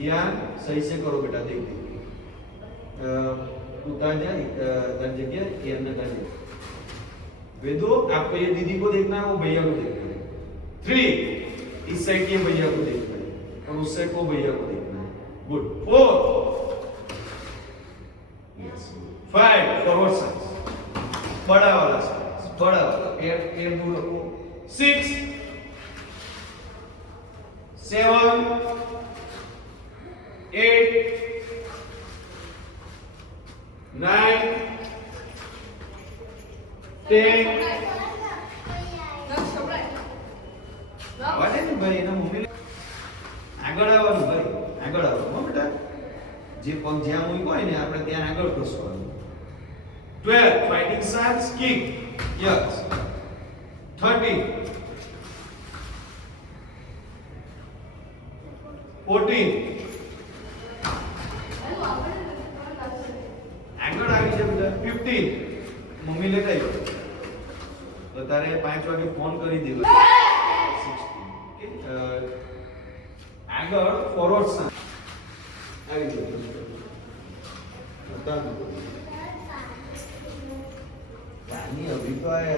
या सही से करो बेटा देख देख उताजा दान जगह वेदो आपको ये दीदी को देखना है वो भैया को देखना है थ्री इस साइड के भैया को देखना है और उस साइड को भैया को देखना है good four five forward size बड़ा वाला साइज बड़ा वाला एयर दूर रखो six seven eight, nine, ten. આવા દે ને ભાઈ એના મમ્મી આગળ આવવાનું ભાઈ આગળ આવવાનું હો બેટા જે પગ જ્યાં મૂક્યો હોય ને આપણે ત્યાં આગળ ખસવાનું 12 fighting signs kick yes 13 14 fifteen તારે પાંચ વાગે ફોન કરી દીધો આગળ ફોરવર્ડ સાઇન આવી ગયો અભિપ્રાય